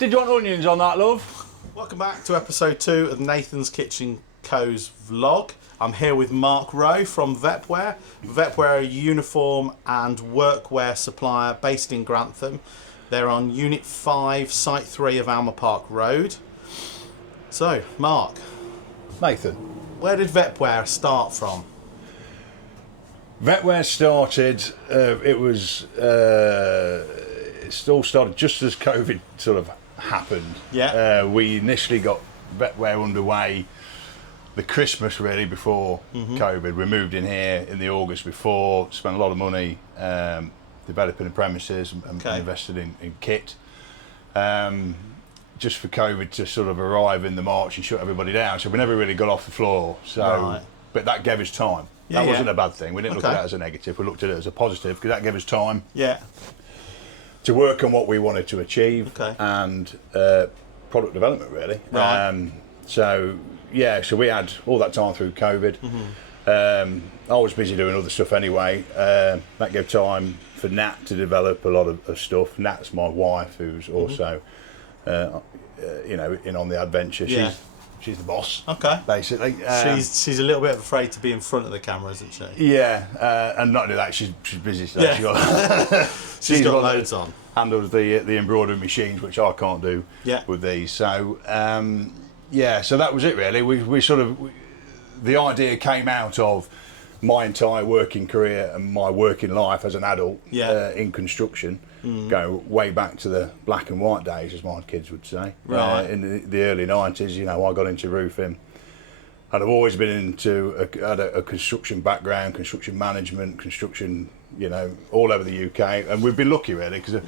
Did you want onions on that, love? Welcome back to episode 2 of Nathan's Kitchen Co.'s vlog. I'm here with Mark Rowe from Vepwear. Vepwear are a uniform and workwear supplier based in Grantham. They're on Unit 5, Site 3 of Alma Park Road. So, Mark. Nathan. Where did Vepwear start from? Vepwear started, it all started just as COVID sort of happened. Yeah. We initially got Vepwear underway the Christmas really before COVID. We moved in here in the August before, spent a lot of money developing the premises and invested in kit. Just for COVID to sort of arrive in the March and shut everybody down. So we never really got off the floor. So, But that gave us time. That wasn't a bad thing. We didn't look at that as a negative. We looked at it as a positive because that gave us time. To work on what we wanted to achieve and product development really. So we had all that time through COVID. I was busy doing other stuff anyway. That gave time for Nat to develop a lot of stuff. Nat's my wife, who's also, in on the adventure. She's the boss. Basically. She's a little bit afraid to be in front of the camera, isn't she? Yeah, and not only that, she's busy. So she's got loads on. Handles the embroidery machines, which I can't do with these. So so that was it really. We sort of the idea came out of my entire working career and my working life as an adult in construction, going way back to the black and white days, as my kids would say. In the early 90s, I got into roofing. And I've always been had a construction background, construction management, construction, all over the UK. And we've been lucky really, because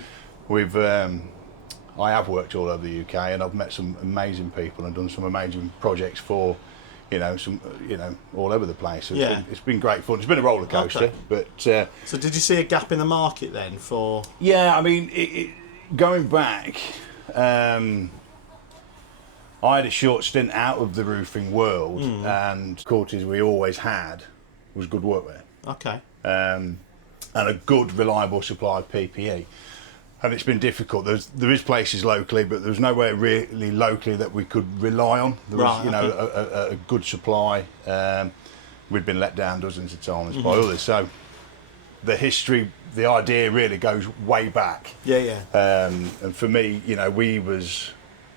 I have worked all over the UK and I've met some amazing people and done some amazing projects for, all over the place. So it's been great fun. It's been a roller coaster, but. So did you see a gap in the market then for? Yeah, I mean, going back, I had a short stint out of the roofing world, and qualities we always had was good workwear. And a good, reliable supply of PPE. And it's been difficult. There is places locally, but there's nowhere really locally that we could rely on. There was, a good supply. We'd been let down dozens of times by others. So the history, the idea really goes way back. And for me, we've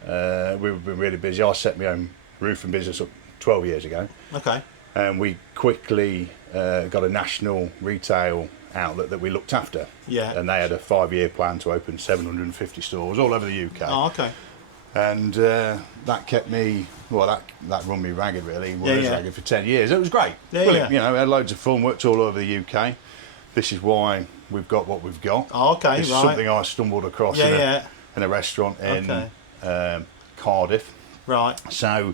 been really busy. I set my own roofing business up 12 years ago. And we quickly got a national retail outlet that we looked after. And they had a 5-year plan to open 750 stores all over the UK. And that kept me, that run me ragged really. Ragged for 10 years. It was great. Brilliant. We had loads of fun, worked all over the UK. This is why we've got what we've got. It's something I stumbled across in a restaurant in Cardiff. So,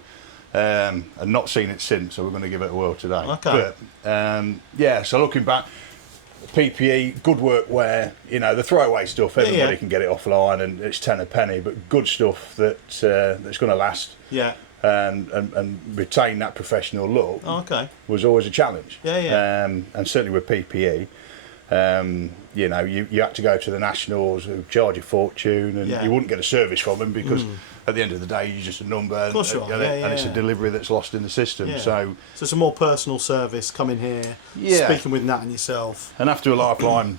and not seen it since, so we're going to give it a whirl today. But, so looking back, PPE, good workwear, the throwaway stuff, everybody can get it offline and it's 10 a penny, but good stuff that's going to last and retain that professional look was always a challenge. And certainly with PPE, you had to go to the nationals who charge a fortune and you wouldn't get a service from them because at the end of the day you're just a number and it's a delivery that's lost in the system. So it's a more personal service coming here, speaking with Nat and yourself. And after a lifetime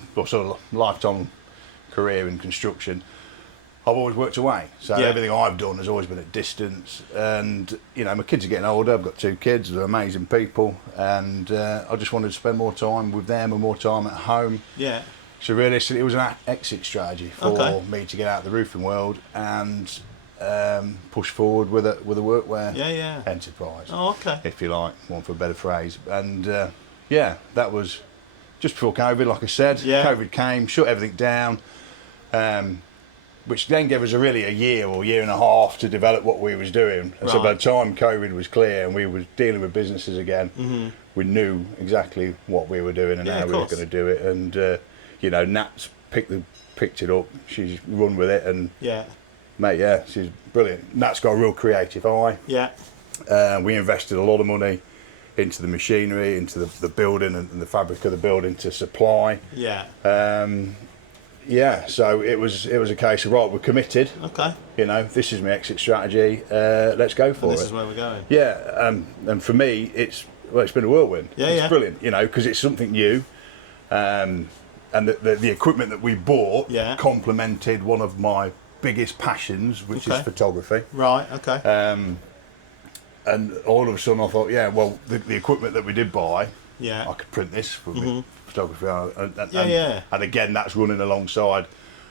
career in construction, I've always worked away. So everything I've done has always been at distance. And, my kids are getting older. I've got 2 kids. They're amazing people. And I just wanted to spend more time with them and more time at home. So realistically, it was an exit strategy for me to get out of the roofing world and push forward with a workwear enterprise. If you like, one for a better phrase. And that was just before COVID, like I said. COVID came, shut everything down. Which then gave us a year or year and a half to develop what we was doing. And so by the time COVID was clear and we were dealing with businesses again, we knew exactly what we were doing and how we were going to do it. And Nat's picked it up. She's run with it, and mate, she's brilliant. Nat's got a real creative eye. We invested a lot of money into the machinery, into the building and the fabric of the building to supply. yeah, so it was a case of, right, we're committed. Okay. You know, this is my exit strategy. Let's go for And it. this is where we're going. Yeah, and for me, it's been a whirlwind. Yeah, it's yeah. brilliant. You know, because it's something new, and the equipment that we bought complemented one of my biggest passions, which is photography. Right. Okay. And all of a sudden, I thought, yeah, well, the equipment that we did buy, I could print this for me photography, and again, that's running alongside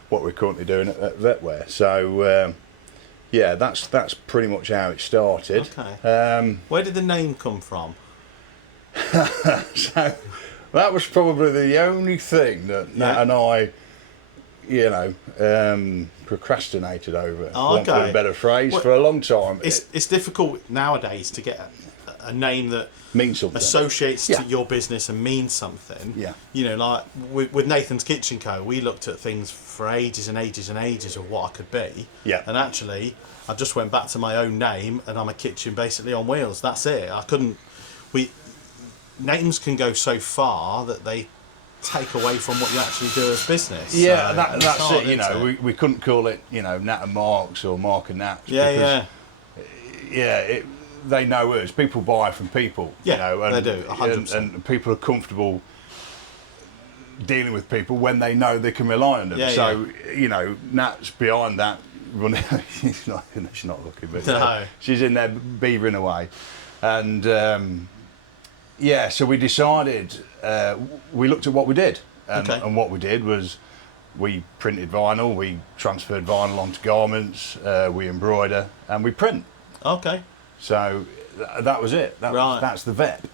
what we're currently doing at Vepwear. So yeah, that's pretty much how it started. Okay. Where did the name come from? So that was probably the only thing that Nat and I, you know, procrastinated over. For want of a better phrase, for a long time. It's difficult nowadays to get a name that means something, associates to your business and means something. Yeah. You know, like with Nathan's Kitchen Co, we looked at things for ages and ages and ages of what I could be. Yeah. And actually, I just went back to my own name, and I'm a kitchen basically on wheels. That's it. I couldn't. Names can go so far that they take away from what you actually do as business. Yeah, so that's hard, it. You know, we couldn't call it, you know, Nat and Mark's or Mark and Nat's. Yeah, Yeah, they know us. People buy from people. Yeah, you know, and, they do, 100%. And people are comfortable dealing with people when they know they can rely on them. So, you know, Nat's behind that running. she's not looking, but no. She's in there beavering away. And yeah, so we decided, we looked at what we did. And what we did was we printed vinyl, we transferred vinyl onto garments, we embroider, and we print. Okay. So that was it. That's the Vep.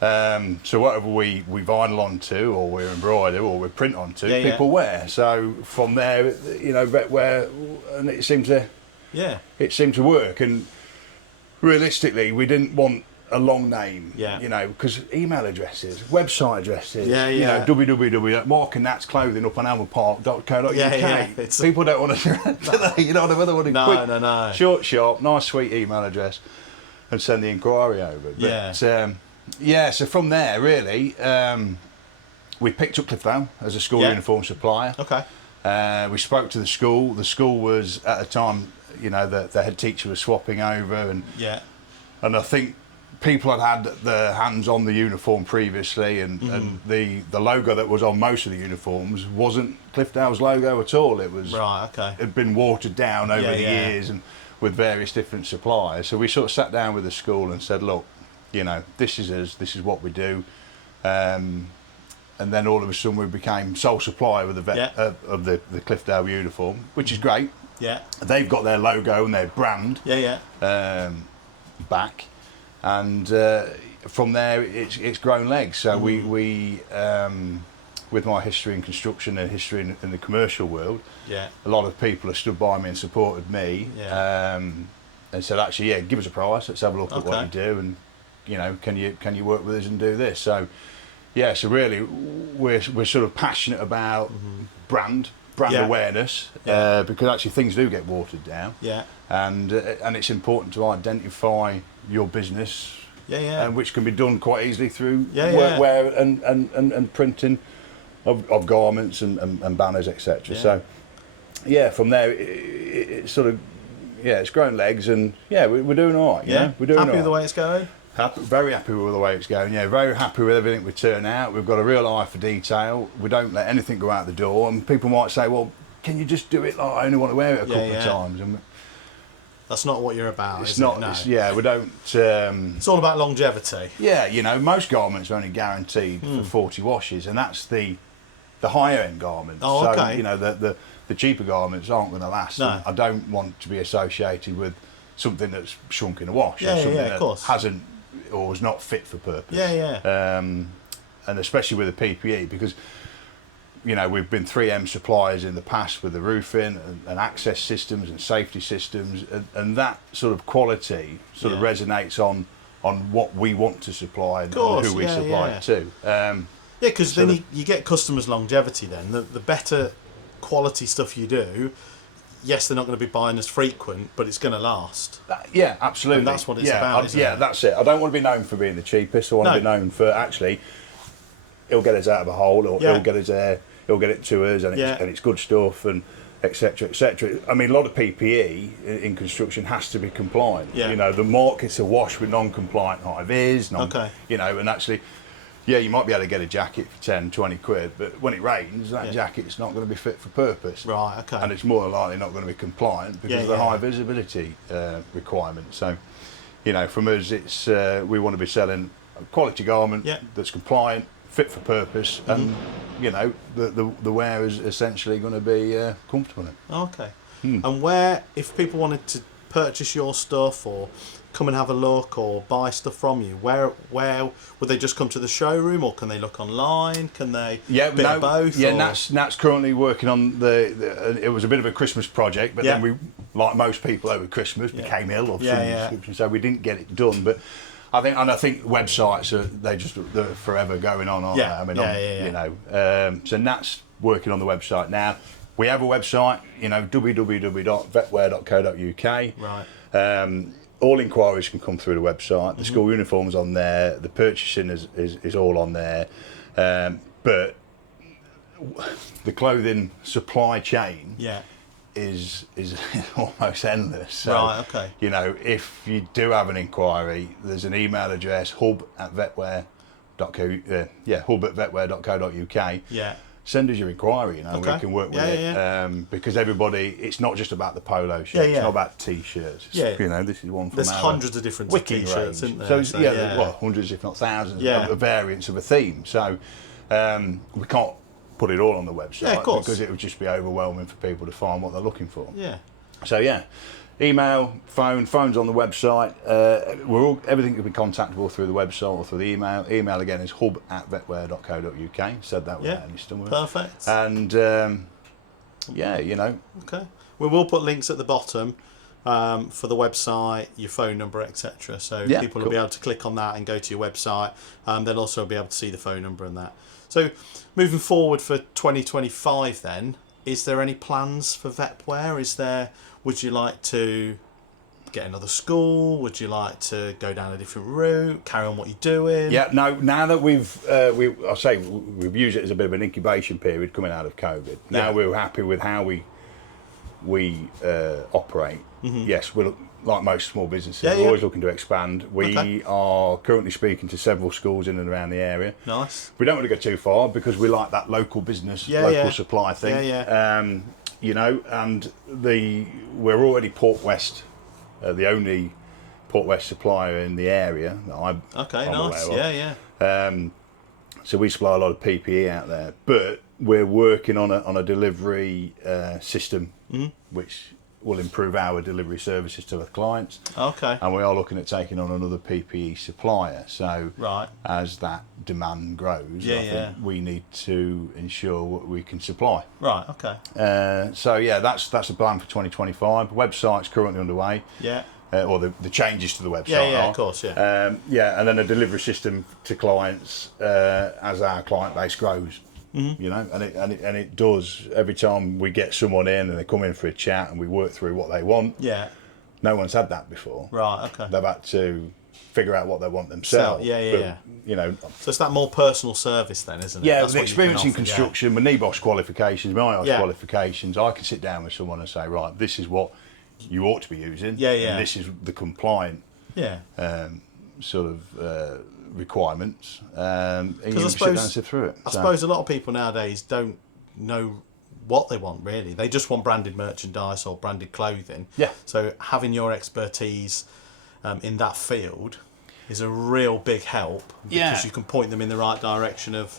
So whatever we vinyl onto, or we embroider, or we print onto, people wear. So from there, you know, Vepwear, and it seemed to work. And realistically, we didn't want a long name, you know, because email addresses, website addresses, you know, www.markandnat'sclothingupandalmapark.co.uk. People don't want to, you know, they want a quick, short, sharp, nice, sweet email address, and send the inquiry over. But, so from there, really, we picked up Cliffdale as a school uniform supplier. Okay. We spoke to the school. The school was, at the time, you know, the head teacher was swapping over, and I think people had their hands on the uniform previously, and the logo that was on most of the uniforms wasn't Cliffdale's logo at all. It was it had been watered down over the years, and with various different suppliers. So we sort of sat down with the school and said, look, you know, this is us, this is what we do. And then all of a sudden we became sole supplier with of the Cliffdale uniform, which is great. Yeah. They've got their logo and their brand back. And from there, it's grown legs. So we with my history in construction and history in the commercial world, a lot of people have stood by me and supported me, and said, actually, give us a price. Let's have a look at what you do, and you know, can you work with us and do this? So so really, we're sort of passionate about brand awareness, because actually things do get watered down. And it's important to identify your business, and which can be done quite easily through workwear and printing of garments and banners, etc. So from there it sort of it's grown legs, and we're doing all right. You know? We're doing happy all with the right. way it's going. Very happy with the way it's going. Very happy with everything we turn out. We've got a real eye for detail. We don't let anything go out the door. And people might say, well, can you just do it like I only want to wear it a couple of times? And that's not what you're about. It's not. No. We don't. It's all about longevity. Yeah, you know, most garments are only guaranteed for 40 washes, and that's the higher end garments. Oh, okay. So you know, the cheaper garments aren't going to last. No. I don't want to be associated with something that's shrunk in a wash, or something of course. that hasn't or is not fit for purpose. And especially with the PPE, because you know, we've been 3M suppliers in the past with the roofing and access systems and safety systems, and that sort of quality sort of resonates on what we want to supply and who we supply it to. Because then you get customers' longevity then. The better quality stuff you do, yes, they're not going to be buying as frequent, but it's going to last. Absolutely. And that's what it's about, isn't it? That's it. I don't want to be known for being the cheapest. I want to be known for actually, it'll get us out of a hole, or it'll get us there. he'll get it to us, and it's good stuff, and etc. etc. I mean, a lot of PPE in construction has to be compliant. Yeah. You know, the market's awash with non-compliant high vis. You know, and actually, yeah, you might be able to get a jacket for 10, 20 quid, but when it rains, that jacket's not going to be fit for purpose. Right. Okay. And it's more than likely not going to be compliant because of the high visibility requirement. So, you know, from us, it's we want to be selling a quality garment that's compliant, fit for purpose, and you know the wear is essentially going to be comfortable. Okay. And where, if people wanted to purchase your stuff or come and have a look or buy stuff from you, where would they just come to the showroom, or can they look online? Can they bit of both? Yeah, Nat's currently working on the it was a bit of a Christmas project, but then we, like most people over Christmas, became ill of some description, so we didn't get it done. But I think websites they're forever going on, aren't they? I mean, you know, so Nat's working on the website now. We have a website, you know, www.vepwear.co.uk. Right. All inquiries can come through the website. The school uniform's on there. The purchasing is all on there. But the clothing supply chain is almost endless. So, right. Okay. you know, if you do have an inquiry, there's an email address, hub@vepwear.co.uk. Yeah. Send us your inquiry, you know, we can work with it. Because everybody, it's not just about the polo shirt, it's not about t-shirts. You know, this is one from There's hundreds of different t-shirts, isn't there? So, well, hundreds if not thousands of variants of a theme. So we can't put it all on the website because it would just be overwhelming for people to find what they're looking for. Yeah. So email, phone's on the website. Everything can be contactable through the website or through the email. Email again is hub@vepwear.co.uk. Said that without any stomach. Perfect. And you know. Okay. We will put links at the bottom for the website, your phone number, etc. So people will be able to click on that and go to your website. They'll also be able to see the phone number and that. So moving forward for 2025 then, is there any plans for Vepwear? Would you like to get another school? Would you like to go down a different route? Carry on what you're doing? Yeah, no. Now that we've used it as a bit of an incubation period coming out of COVID. Now we're happy with how we operate. Yes, we're like most small businesses. We're always looking to expand. We are currently speaking to several schools in and around the area. Nice. We don't want to go too far because we like that local business, local supply thing. You know, and we're already Port West, the only Port West supplier in the area that I'm nice. aware of. So we supply a lot of PPE out there, but we're working on a delivery system which will improve our delivery services to the clients. Okay. And we are looking at taking on another PPE supplier. So as that demand grows, I think we need to ensure what we can supply. Right. Okay. So that's the plan for 2025. The website's currently underway. Yeah. Or the changes to the website. Yeah, of course, and then a delivery system to clients as our client base grows. You know, and it does. Every time we get someone in and they come in for a chat and we work through what they want. Yeah. No one's had that before. Right. Okay. They've had to figure out what they want themselves. Yeah. You know. So it's that more personal service then, isn't it? Yeah, with experience in construction, with NEBOSH qualifications, my IOS qualifications, I can sit down with someone and say, right, this is what you ought to be using. Yeah. And this is the compliant. Sort of requirements. And you can sit down and sift through it. I suppose a lot of people nowadays don't know what they want really. They just want branded merchandise or branded clothing. Yeah. So having your expertise in that field is a real big help because you can point them in the right direction of,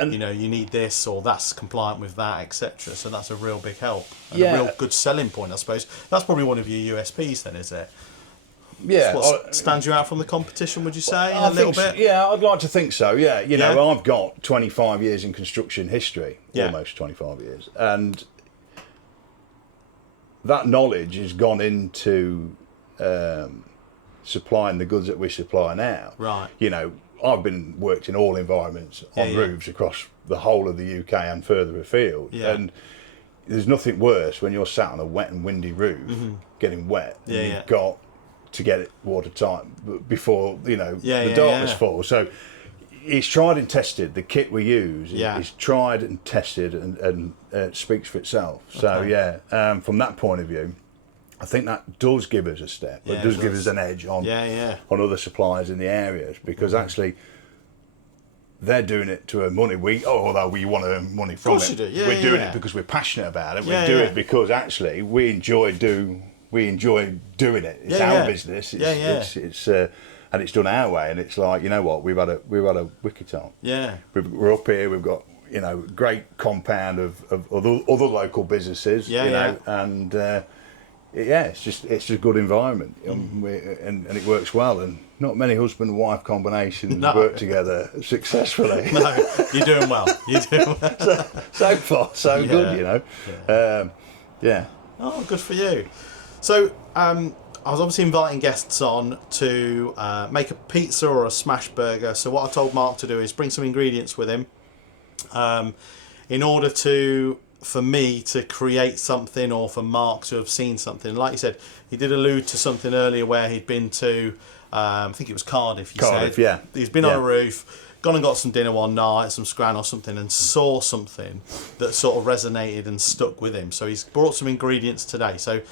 you know, you need this or that's compliant with that, etc. So that's a real big help and a real good selling point, I suppose. That's probably one of your USPs then, is it? Yeah. What stands you out from the competition, would you say, a little bit? Yeah, I'd like to think so, yeah. You know, I've got 25 years in construction history, almost 25 years, and that knowledge has gone into supplying the goods that we supply now. Right. You know, I've worked in all environments on roofs across the whole of the UK and further afield, and there's nothing worse when you're sat on a wet and windy roof, getting wet, and you've got to get it watertight before, you know, the darkness falls. So, it's tried and tested. The kit we use Yeah. is tried and tested, and speaks for itself. So yeah, from that point of view, I think that does give us a step. Yeah, it does it give does. us an edge on on other suppliers in the areas, because actually they're doing it to earn money. Although we want to earn money from course it, you do. Yeah, we're doing yeah. it because we're passionate about it. We Yeah, do yeah. it because actually we enjoy doing it. It's Yeah, our yeah. business. It's, Yeah, yeah. It's and it's done our way. And it's like, you know what, we've had a wicked time. Yeah. We're up here. We've got great compound of other local businesses. Yeah, you know, yeah. and it's just a good environment, and it works well. And not many husband and wife combinations No. work together successfully. No, you're doing well. You're doing well. So far, so Yeah. good. You know, yeah. Oh, good for you. So, I was obviously inviting guests on to make a pizza or a smash burger. So what I told Mark to do is bring some ingredients with him, in order for me to create something, or for Mark to have seen something. Like you said, he did allude to something earlier where he'd been to, I think it was Cardiff. Cardiff, said. yeah. He's been on a roof, gone and got some dinner one night, some scran or something, and saw something that sort of resonated and stuck with him. So he's brought some ingredients today. So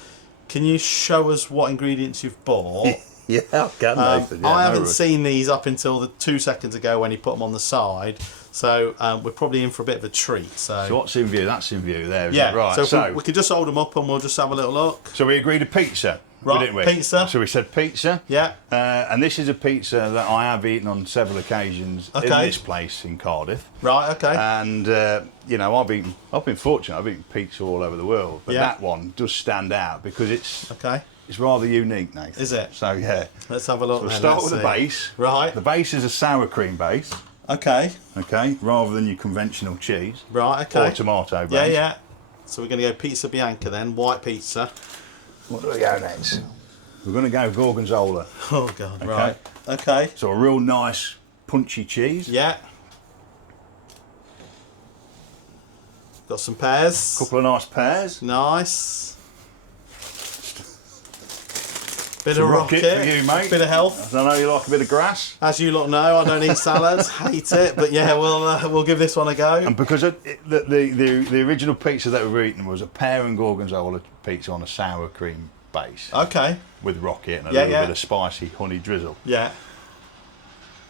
can you show us what ingredients you've bought? Yeah, I can, Nathan. Yeah, I no haven't rush. seen these up until the 2 seconds ago when he put them on the side. So we're probably in for a bit of a treat. So what's in view? That's in view there, isn't yeah, it? Right. so, So, we could just hold them up and we'll just have a little look. so we agreed a pizza, Right, didn't we? pizza. So we said pizza. Yeah. And this is a pizza that I have eaten on several occasions in Okay. this place in Cardiff. Right, okay. And I've been fortunate. I've eaten pizza all over the world, but Yeah. that one does stand out because it's Okay. rather unique, Nathan. Is it? So yeah. Let's have a look. We'll then, start let's with the see. base. Right. The base is a sour cream base. Okay. Okay, rather than your conventional cheese. Right, okay. Or tomato base. Yeah, yeah. So we're going to go pizza bianca then, white pizza. What do we go next? We're going to go gorgonzola. Oh, God, right. Okay. So a real nice punchy cheese. Yeah. Got some pears. Couple of nice pears. Nice. Bit Some of rocket for you, mate. Bit of health. I know you like a bit of grass. As you lot know, I don't eat salads. Hate it. But yeah, we'll give this one a go. And because the original pizza that we were eating was a pear and gorgonzola pizza on a sour cream base Okay. with rocket and a Yeah, little yeah. bit of spicy honey drizzle. Yeah.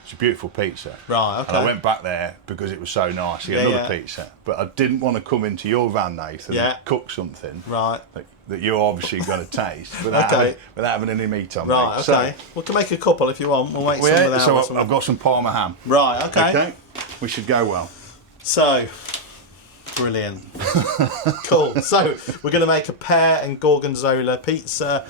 It's a beautiful pizza. Right, okay. And I went back there because it was so nice to get Yeah, another yeah. pizza. But I didn't want to come into your van, Nathan, Yeah. and cook something Right. that you're obviously going to taste without, Okay. without having any meat on. Right, mate. okay. We can make a couple if you want. We'll make some without. So or something. I've got some Parma ham. Right, okay. Okay, we should go well. So, brilliant. Cool. So, we're going to make a pear and gorgonzola pizza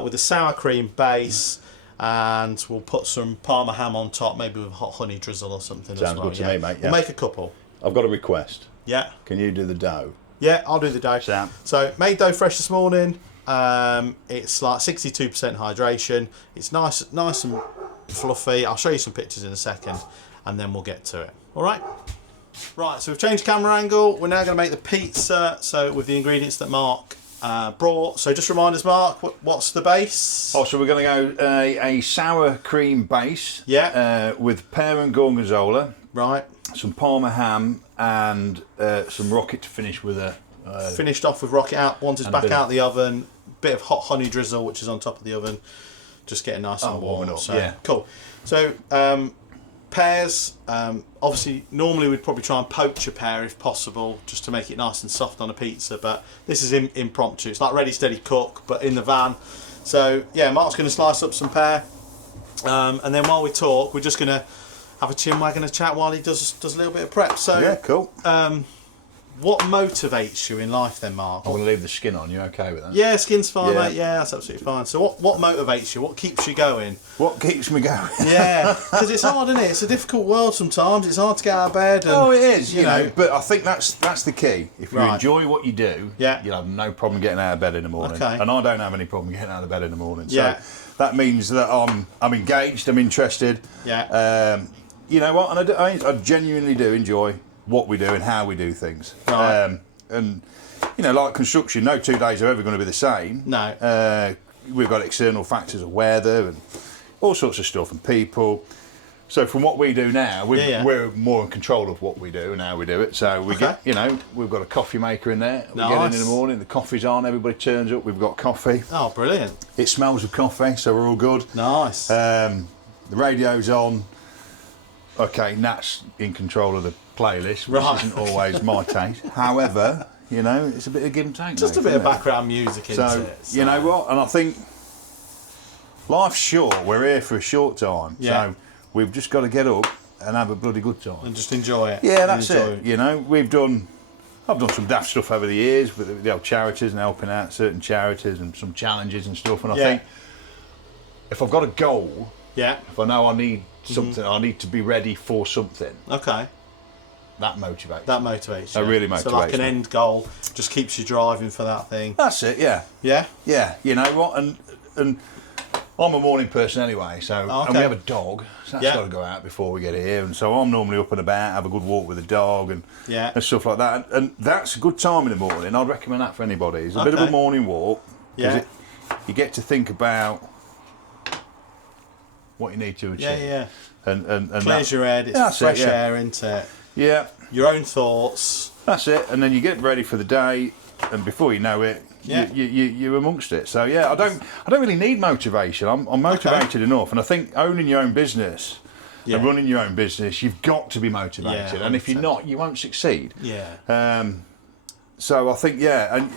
with a sour cream base, and we'll put some Parma ham on top, maybe with hot honey drizzle or something as Sounds well. good to me, mate, yeah. We'll make a couple. I've got a request. Yeah. Can you do the dough? Yeah, I'll do the dough. Sam. So, made dough fresh this morning. It's like 62% hydration. It's nice and fluffy. I'll show you some pictures in a second, and then we'll get to it. All right. Right. So we've changed camera angle. We're now going to make the pizza. So with the ingredients that Mark brought. So just remind us, Mark, what's the base? Oh, so we're going to go a sour cream base. Yeah. With pear and gorgonzola, Right. some Parma ham, and some rocket to finish with a. Finished off with rocket out. Once it's and a back bit of- out the oven. Bit of hot honey drizzle, which is on top of the oven. Just getting nice and warm. warming up, So, yeah. Cool. So pears. Obviously, normally we'd probably try and poach a pear if possible, just to make it nice and soft on a pizza. But this is impromptu. It's like ready, steady, cook, but in the van. So yeah, Mark's going to slice up some pear, and then while we talk, we're just going to have a chin wag and a chat while he does a little bit of prep. So Yeah, cool. what motivates you in life then, Mark? I'm going to leave the skin on. You okay with that? Yeah, skin's fine, Yeah. mate. Yeah, that's absolutely fine. So what motivates you? What keeps you going? What keeps me going? Yeah, because it's hard, isn't it? It's a difficult world sometimes. It's hard to get out of bed. And, Oh, it is, you know. But I think that's the key. If you Right. enjoy what you do, Yeah. you'll have no problem getting out of bed in the morning. Okay. And I don't have any problem getting out of bed in the morning. So Yeah. that means that I'm engaged, I'm interested. Yeah. You know what? And I genuinely do enjoy what we do and how we do things. Right. And, you know, like construction, no 2 days are ever going to be the same. No. We've got external factors of weather and all sorts of stuff and people. So from what we do now, Yeah. we're more in control of what we do and how we do it. So we get, we've got a coffee maker in there. We get in the morning, the coffee's on, everybody turns up, we've got coffee. Oh, brilliant. It smells of coffee, so we're all good. Nice. The radio's on. Okay, Nat's in control of the playlist, which isn't always my taste. However, it's a bit of give and take. Just a bit of background music into it. So, you know what? And I think life's short. We're here for a short time. Yeah. So we've just got to get up and have a bloody good time. And just enjoy it. Yeah, that's it. I've done some daft stuff over the years with the old charities and helping out certain charities and some challenges and stuff. And I think if I've got a goal, if I know I need something, I need to be ready for something. Okay. That motivates. That motivates. That really motivates. So like an me. end goal just keeps you driving for that thing. That's it. Yeah. Yeah. Yeah. You know what? And I'm a morning person anyway, so and we have a dog, so that's got to go out before we get here, and so I'm normally up and about, have a good walk with the dog and stuff like that, and that's a good time in the morning. I'd recommend that for anybody. It's a bit of a morning walk because you get to think about what you need to achieve. Yeah. And clears your head. It's fresh air, isn't it? Yeah. Your own thoughts. That's it, and then you get ready for the day, and before you know it. You're amongst it. So I don't really need motivation. I'm motivated enough, and I think owning your own business and running your own business, you've got to be motivated. And if you're not, you won't succeed. Yeah. So I think and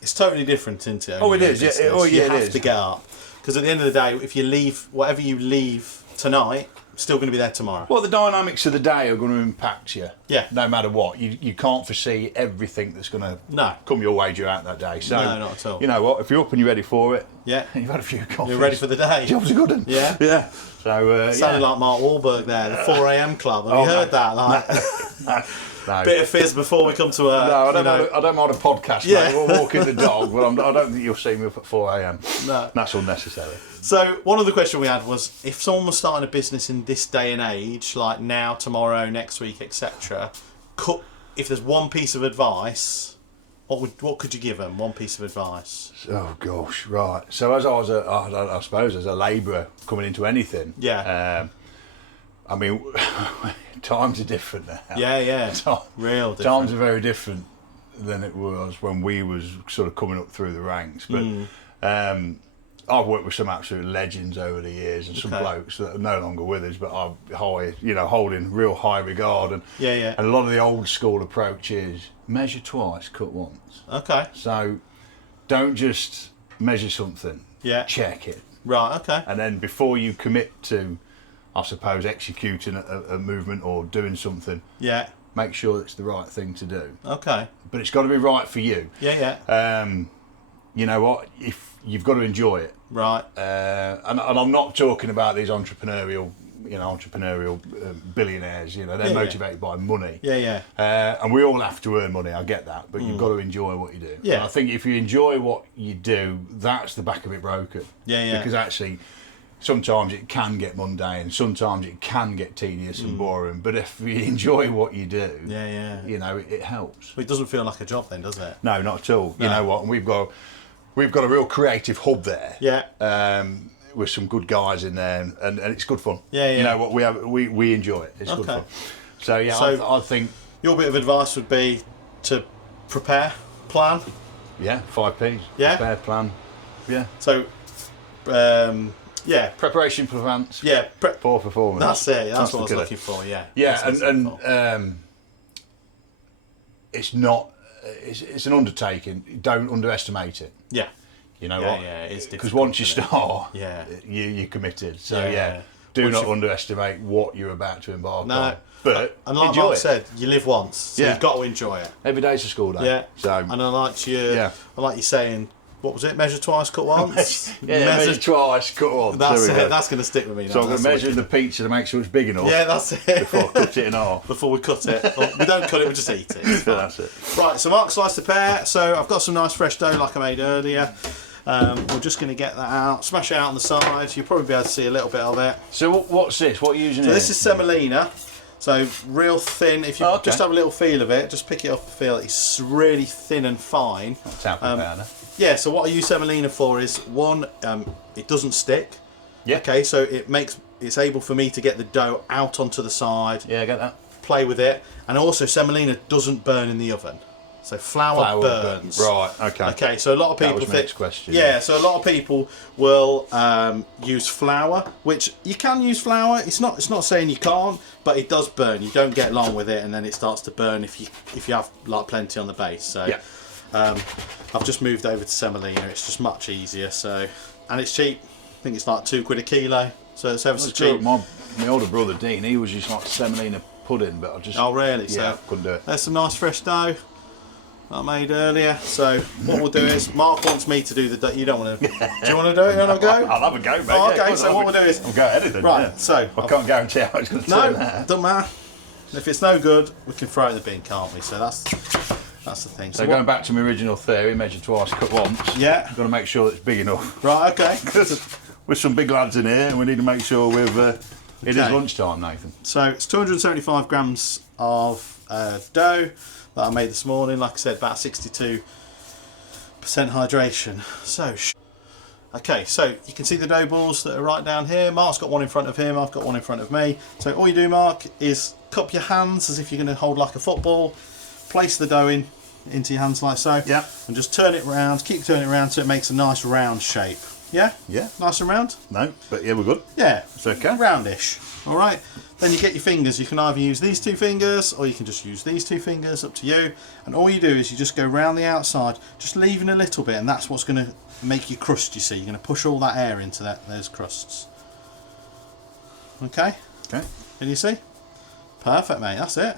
it's totally different, isn't it? Oh, it is. You have to get up because at the end of the day, if you leave whatever you leave tonight, still going to be there tomorrow. Well, the dynamics of the day are going to impact you. Yeah. No matter what, you can't foresee everything that's going to come your way during that day. So no, not at all. You know what? If you're up and you're ready for it, and you've had a few coffees. You're ready for the day. Job's a good one. Yeah. Yeah. So sounded like Mark Wahlberg there, the 4 a.m. club. Have you heard that? Like. No. Bit of fizz before we come to I don't mind a podcast, mate. We're walking the dog, but I don't think you'll see me up at 4 a.m. No. That's unnecessary. So, one of the questions we had was, if someone was starting a business in this day and age, like now, tomorrow, next week, etc., if there's one piece of advice, what could you give them? One piece of advice? Oh, gosh, right. So, as I was, I suppose, as a labourer coming into anything, I mean, times are different now. Yeah. Real different. Times are very different than it was when we was sort of coming up through the ranks. But I've worked with some absolute legends over the years and some blokes that are no longer with us, but are hold in real high regard. And and a lot of the old school approach is measure twice, cut once. Okay. So don't just measure something. Yeah. Check it. Right. Okay. And then before you commit to, I suppose, executing a movement or doing something, make sure it's the right thing to do. Okay. But it's got to be right for you. Yeah. You know what? If you've got to enjoy it. Right. And I'm not talking about these entrepreneurial billionaires. They're motivated by money. Yeah. And we all have to earn money. I get that, but you've got to enjoy what you do. Yeah. And I think if you enjoy what you do, that's the back of it broken. Yeah. Because actually, sometimes it can get mundane, sometimes it can get tedious and boring, but if you enjoy what you do, it helps. Well, it doesn't feel like a job then, does it? No, not at all. No. You know what? And we've got a real creative hub there. Yeah. With some good guys in there, and it's good fun. Yeah. You know what? We enjoy it. It's good fun. So I think your bit of advice would be to prepare, plan. Yeah, 5 P's. Yeah. Prepare, plan. Yeah. So. Preparation for advance. Yeah, for performance. That's it. That's what I was looking for. Yeah. Yeah, and it's not. It's an undertaking. Don't underestimate it. Yeah. You know what? Yeah, it's difficult. Because once you start, you're committed. So do not underestimate what you're about to embark on. But and like Mark said, you live once, so you've got to enjoy it. Every day's a school day. Yeah. So and I like you saying. What was it? Measure twice, cut once? Measure twice, cut once. That's it. That's going to stick with me now. So I'm going to measure the pizza to make sure it's big enough. Yeah, that's it. Before I cut it in half. Before we cut it. We don't cut it, we just eat it. That's it. Right, so Mark sliced the pear. So I've got some nice fresh dough like I made earlier. We're just going to get that out. Smash it out on the side. You'll probably be able to see a little bit of it. So what's this? What are you using here? This is semolina. So real thin. If you just have a little feel of it, just pick it up and feel it. It's really thin and fine. That's powder. Yeah, so what I use semolina for is, one, it doesn't stick. Yeah. Okay, so it's able for me to get the dough out onto the side. Yeah, I get that. Play with it, and also semolina doesn't burn in the oven. So flour burns. Right. Okay. Okay. So a lot of people That was my think. next question. Yeah. So a lot of people will use flour, which you can use flour. It's not saying you can't, but it does burn. You don't get long with it, and then it starts to burn if you have like plenty on the base. So Yeah. I've just moved over to semolina. It's just much easier. So and it's cheap. I think it's like £2 a kilo. So it's ever so cheap. My older brother Dean, he was just like semolina pudding, but I just. Oh really? Yeah, So couldn't do it. there's some nice fresh dough I made earlier. So what we'll do is, Mark wants me to do the dough. You don't want to? Do you want to do it? You want to go? I'll have a go, mate. Oh, Yeah, okay. go So on, what we'll do is, I'll go anything. right. Yeah. So I can't guarantee how it's going to turn out. doesn't matter. If it's no good, we can throw it in the bin, can't we? So that's the thing. So going back to my original theory, measure twice, cut once. Yeah. Got to make sure that it's big enough. Right. Okay. With some big lads in here, and we need to make sure we've. It is Okay. lunchtime, Nathan. So it's 275 grams of dough that I made this morning. Like I said, about 62% hydration. So, okay, so you can see the dough balls that are right down here. Mark's got one in front of him, I've got one in front of me. So all you do, Mark, is cup your hands as if you're going to hold like a football. Place the dough into your hands like so. Yeah. And just turn it around, keep turning it around so it makes a nice round shape. Yeah? Yeah. Nice and round? No, but yeah, we're good. Yeah. It's okay. Roundish. All right. Then you get your fingers. You can either use these two fingers or you can just use these two fingers, up to you. And all you do is you just go round the outside, just leaving a little bit, and that's what's going to make your crust, you see. You're going to push all that air into those crusts. Okay? Okay. Can you see? Perfect, mate. That's it.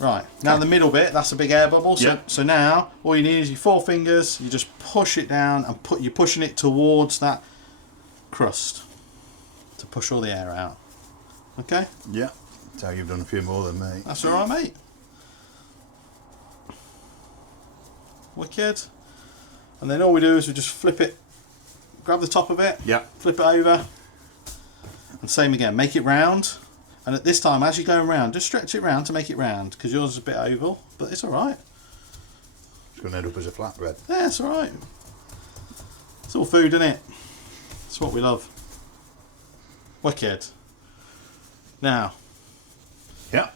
Right. Now the middle bit, that's a big air bubble. So, Yeah. so now all you need is your 4 fingers. You just push it down and you're pushing it towards that crust to push all the air out. Okay? Yeah. So you've done a few more than me. That's all right, mate. Wicked. And then all we do is we just flip it, grab the top of it, Yeah. flip it over, and same again. Make it round. And at this time, as you're going round, just stretch it round to make it round, because yours is a bit oval, but it's all right. It's going to end up as a flatbread. Yeah, it's all right. It's all food, isn't it? It's what we love. Wicked. Now, Yeah.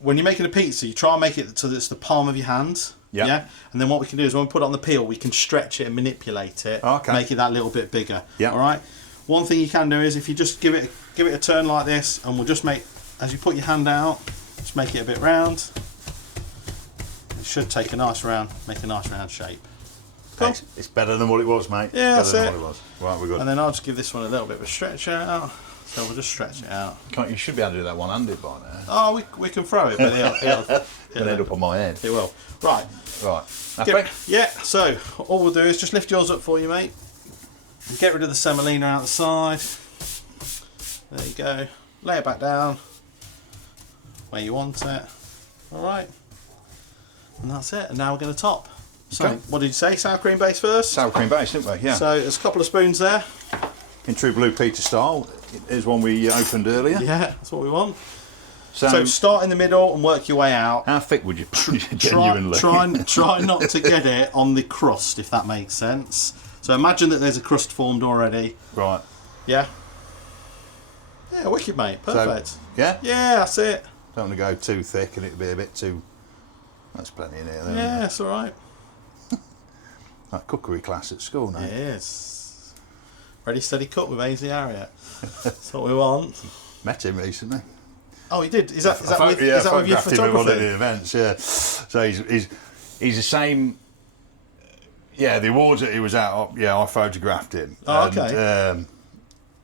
when you're making a pizza, you try and make it so that it's the palm of your hand. Yeah. Yeah. And then what we can do is when we put it on the peel, we can stretch it and manipulate it. Okay. Make it that little bit bigger. Yeah. All right. One thing you can do is if you just give it a turn like this, and we'll just make, as you put your hand out, just make it a bit round. It should take a nice round, make a nice round shape. Cool. It's better than what it was, mate. Yeah, It's that's better it. than what it was. Right, we're good. And then I'll just give this one a little bit of a stretch out. So we'll just stretch it out. You should be able to do that one-handed by now. Oh, we can throw it, but It'll end up on my head. it will. Right. Right. Yeah, so all we'll do is just lift yours up for you, mate. And get rid of the semolina out the side. There you go. Lay it back down where you want it. Alright. And that's it. And now we're going to top. So, Okay. what did you say? Sour cream base first? Sour cream base, didn't we? Yeah. So, there's a couple of spoons there. In true Blue Peter style, here's one we opened earlier. Yeah, that's what we want. So, So, start in the middle and work your way out. how thick would you genuinely? Try not to get it on the crust, if that makes sense. So imagine that there's a crust formed already. Right. Yeah. Yeah, wicked, mate. Perfect. So, yeah? Yeah, that's it. Don't want to go too thick and it'd be a bit too... That's plenty in here. Then, Yeah, it's all right. Like cookery class at school now. It is. Ready, steady, cook with Ainsley Harriet. That's what we want. Met him recently. Oh, you did? Is that with I your photographed him at one of photography? the events, yeah. So he's the same... Yeah, the awards that he was at, I photographed him. Oh, and, okay.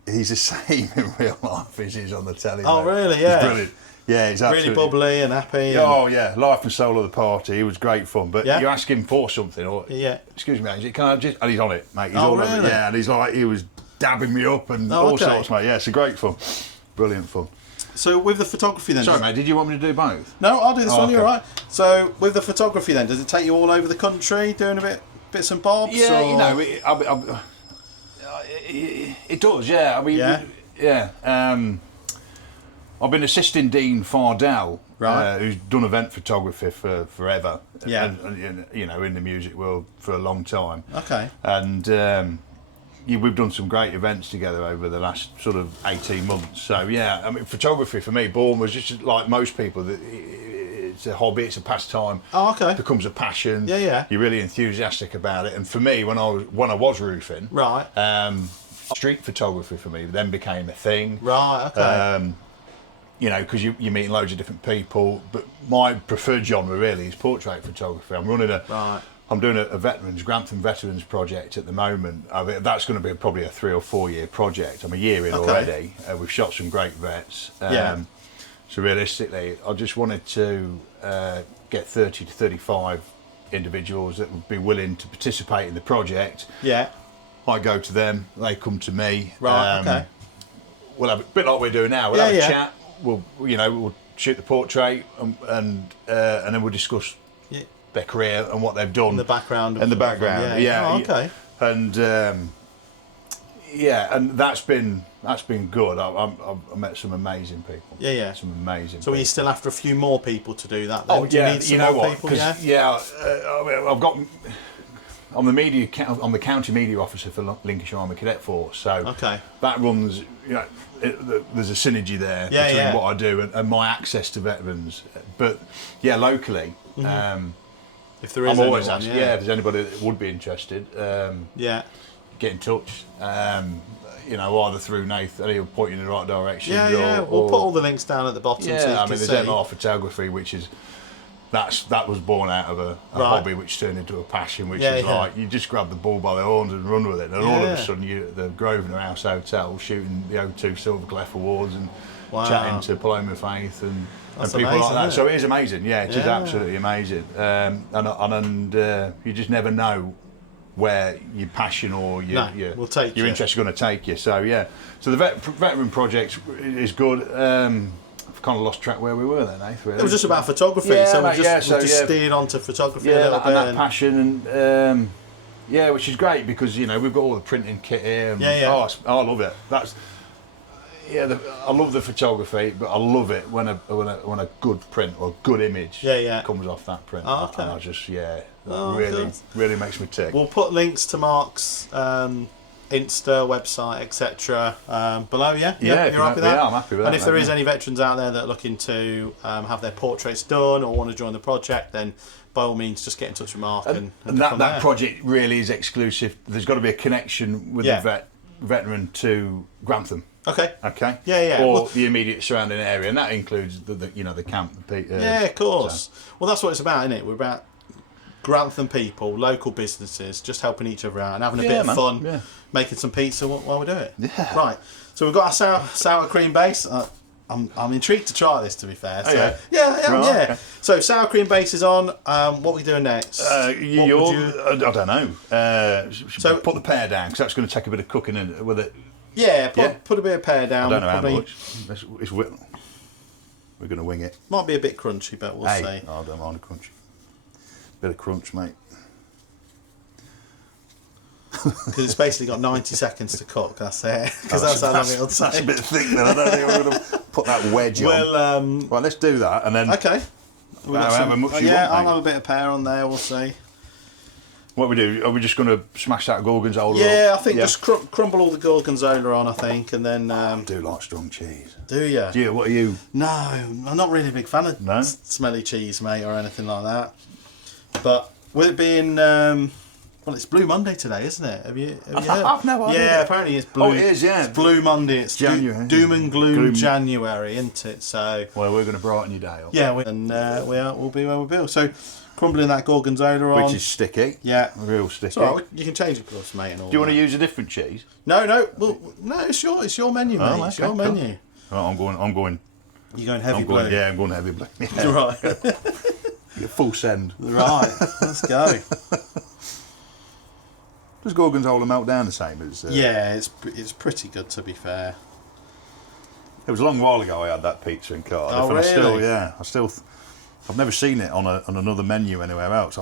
He's the same in real life as he's on the telly. Oh, mate. really? Yeah. He's brilliant. Yeah, he's Really absolutely... bubbly and happy. Oh, yeah, life and soul of the party. He was great fun. But Yeah. you ask him for something, or... Yeah. Excuse me, Angie, can I just... And he's on it, mate. He's Oh, all over it. really? Yeah, and he's like, he was dabbing me up and Oh, all okay. sorts, mate. Yeah, it's a great fun. Brilliant fun. So with the photography then... Sorry, mate, did you want me to do both? No, I'll do this Oh, one, you're okay. all right. So with the photography then, does it take you all over the country doing bits and bobs? Yeah, or? you know, it does, yeah. I mean, Yeah? I've been assisting Dean Fardell, Right. who's done event photography for forever. Yeah. And, you know, in the music world for a long time. Okay. And we've done some great events together over the last sort of 18 months. So yeah, I mean, photography for me, born was just like most people. It's a hobby, it's a pastime. Oh, okay. It becomes a passion. Yeah, yeah. You're really enthusiastic about it. And for me, when I was roofing, Right. street photography for me then became a thing. Right. Okay. You know, because you're meeting loads of different people. But my preferred genre really is portrait photography. I'm running I'm doing a Grantham veterans project at the moment. That's going to be probably a 3 or 4 year project. I'm a year in already. We've shot some great vets. So realistically, I just wanted to get 30 to 35 individuals that would be willing to participate in the project. Yeah. I go to them, they come to me. Right. Okay. We'll have a bit like we're doing now. We'll have a chat. We'll shoot the portrait and then we'll discuss their career and what they've done. In the background. Yeah. Oh, okay. And and that's been good. I met some amazing people. Yeah. Some amazing. So people. are you still after a few more people to do that? Then? Oh, do you need some more people? I've got. I'm the county media officer for Lincolnshire Army Cadet Force, so that runs. There's a synergy there between what I do and my access to veterans. But locally, if there is, I'm always asking. Yeah, if there's anybody that would be interested, get in touch. Either through Nathan, he'll point you in the right direction. We'll put all the links down at the bottom. Yeah, so there's MR photography, which is. That was born out of a hobby which turned into a passion, which is like you just grab the ball by the horns and run with it, and all of a sudden you're at the Grosvenor House Hotel shooting the O2 Silver Clef Awards and chatting to Paloma Faith and people amazing, like that. Isn't So it is amazing, it is absolutely amazing, and you just never know where your passion or your interest is going to take you. So so the veteran project is good. Kind of lost track where we were then, Really. It was just about photography, so we're just steered onto photography a little bit. And that passion, and which is great because we've got all the printing kit here. And, I love it. I love the photography, but I love it when a good print or good image comes off that print. Oh, okay. And I just really makes me tick. We'll put links to Mark's Insta, website, etc. below. You're happy with that? Yeah, I'm happy with that. And if there is any veterans out there that are looking to have their portraits done or want to join the project, then by all means just get in touch with Mark. And that project really is exclusive. There's got to be a connection with the veteran to Grantham. Okay. Or the immediate surrounding area, and that includes the camp. Of course. Well, that's what it's about, isn't it? We're about Grantham people, local businesses, just helping each other out and having a bit of fun, making some pizza while we do it. Yeah. Right. So we've got our sour cream base. I'm intrigued to try this, to be fair. So, Okay. So sour cream base is on. What are we doing next? I don't know. So put the pear down because that's going to take a bit of cooking in with it. Yeah, put a bit of pear down. I don't know how much. We're going to wing it. Might be a bit crunchy, but we'll see. I don't mind a crunch. Bit of crunch, mate. Because it's basically got 90 seconds to cook. That's it. Because that's how long it'll take. That's a bit thick. Then I don't think I'm going to put that wedge on. Well, let's do that, and then. Okay. However much you want, I'll have a bit of pear on there. We'll see. What we do? Are we just going to smash that gorgonzola? Yeah, I think just crumble all the gorgonzola on. I think, and then. I do like strong cheese. Do you? Yeah. What are you? No, I'm not really a big fan of smelly cheese, mate, or anything like that. But with it being, it's Blue Monday today, isn't it? Have you heard? I've no idea. Yeah, apparently it's Blue. Oh, it is, yeah. It's Blue Monday. It's January. Doom and gloom January, isn't it? So. Well, we're going to brighten your day up. Yeah, we'll be where we'll be. So, crumbling that gorgonzola on. Which is sticky. Yeah. Real sticky. It's all right, you can change it, of course, mate. And all do you want to use a different cheese? No. Well, no, it's your menu, mate. Okay, it's your menu. Right, I'm going. You're going heavy blue. Yeah, I'm going heavy blue. Yeah. Right. Full send. Right, let's go. Does gorgonzola melt down the same as? Yeah, it's pretty good, to be fair. It was a long while ago I had that pizza in Cardiff. Oh, really? I've never seen it on another menu anywhere else.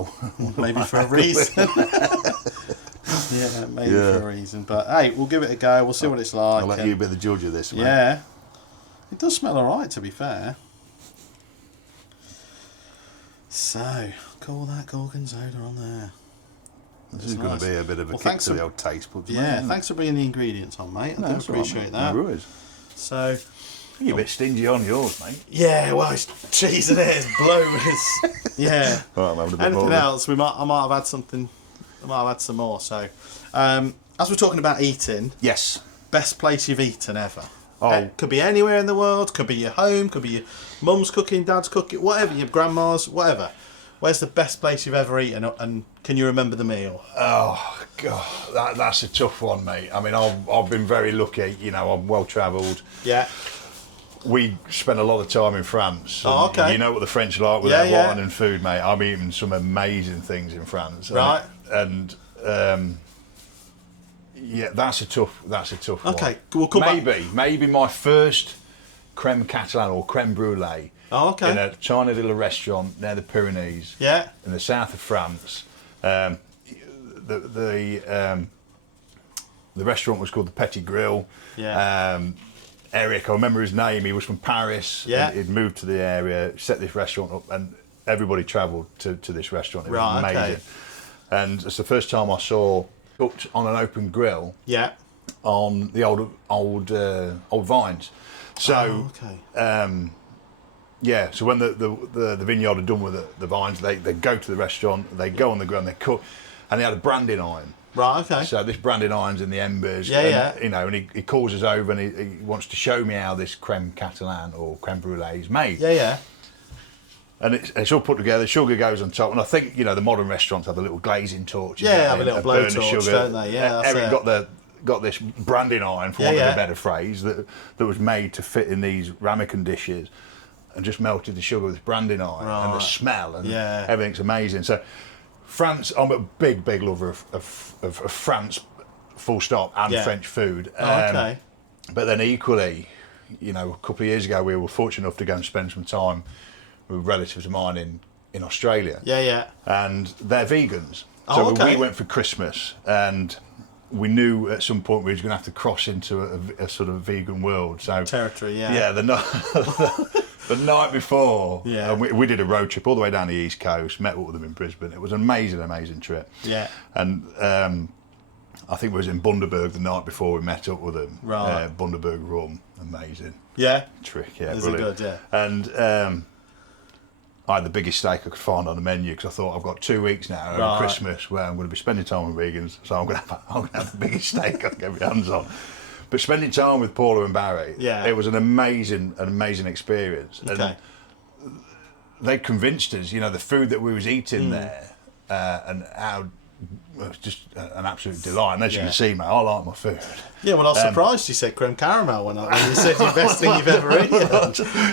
Maybe for a reason. Maybe for a reason. But hey, we'll give it a go. We'll see what it's like. I'll let you be the judge of this, mate. Yeah. It does smell alright, to be fair. So, call that gorgonzola on there. This is going to be a bit of a kick to the old taste buds. Yeah, thanks for bringing the ingredients on, mate. I do appreciate that. No worries. So, You're a bit stingy on yours, mate. yeah, well, it's cheese in it, it's blows. Yeah. Right, I'm having a bit Anything more. else? I might have had something. I might have had some more. So, as we're talking about eating, Yes. best place you've eaten ever. Oh. It could be anywhere in the world. Could be your home. Could be your mum's cooking, dad's cooking, whatever. Your grandma's, whatever. Where's the best place you've ever eaten, and can you remember the meal? Oh God, that's a tough one, mate. I mean, I've been very lucky. You know, I'm well travelled. Yeah. We spent a lot of time in France. Oh, and okay. You know what the French are like with Yeah, their yeah. wine and food, mate. I'm eating some amazing things in France. Right. And yeah, that's a tough one. Okay, we'll come back. Maybe my first creme catalan or creme brulee. Oh, okay. In a tiny little restaurant near the Pyrenees. Yeah. In the south of France. The restaurant was called the Petit Grill. Yeah. Eric, I remember his name. He was from Paris. Yeah. He'd moved to the area, set this restaurant up, and everybody travelled to this rrestaurant. It was Right, amazing. okay. And it's the first time I saw cooked on an open grill Yeah. on the old vines. So. Oh, okay. Yeah, so when the vineyard are done with the vines, they go to the restaurant, they go on the grill and they cook, and they had a branding iron. Right. Okay. So this branding iron's in the embers. Yeah, and, yeah. You know, and he calls us over and he wants to show me how this creme catalan or creme brulee is made. Yeah. Yeah. And it's all put together. Sugar goes on top, and I think the modern restaurants have the little glazing torches. Yeah, don't have a they, little and burn the blowtorch, sugar. don't they? Yeah, that's Eric it. got this branding iron, for Yeah, want of yeah. a better phrase, that was made to fit in these ramekin dishes, and just melted the sugar with branding iron, and the Right. smell and Yeah. everything's amazing. So France, I'm a big lover of France, full stop, and Yeah. French food. Oh, okay. But then equally, a couple of years ago, we were fortunate enough to go and spend some time with relatives of mine in Australia. Yeah. Yeah. And they're vegans. Oh, So okay. we went for Christmas, and we knew at some point we was going to have to cross into a sort of vegan world. So Territory. Yeah. yeah, the night before, Yeah. and we did a road trip all the way down the East Coast, met up with them in Brisbane. It was an amazing trip. Yeah. And I think it was in Bundaberg the night before we met up with them. Right. Bundaberg rum, amazing. Yeah. Trick, yeah, Is it brilliant. good? Yeah. And I had the biggest steak I could find on the menu because I thought I've got 2 weeks now over Right. Christmas where I'm going to be spending time with vegans, so I'm going to have the biggest steak I can get my hands on. But spending time with Paula and Barry, Yeah. it was an amazing experience. Okay. And they convinced us, the food that we was eating there, and how it was just an absolute delight. And as you Yeah. can see, mate, I like my food. Yeah. Well, I was surprised you said creme caramel when you said the best thing you've ever eaten.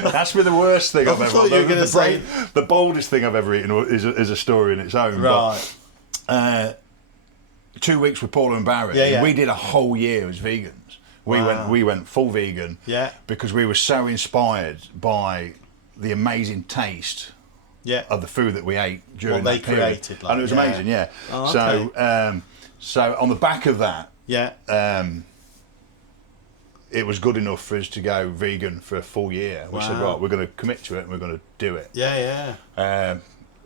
That's been the worst thing I've ever thought you were gonna the say- the boldest thing I've ever eaten is a story in its own. Right. But, 2 weeks with Paula and Barry, Yeah, yeah. we did a whole year as vegans. Wow. We went full vegan. Yeah. Because we were so inspired by the amazing taste Yeah. of the food that we ate during What they that period. created, like, and it was yeah. amazing, yeah. Oh, okay. So on the back of that, Yeah. it was good enough for us to go vegan for a full year. We said, Wow. right, we're going to commit to it and we're going to do it. Yeah. Yeah.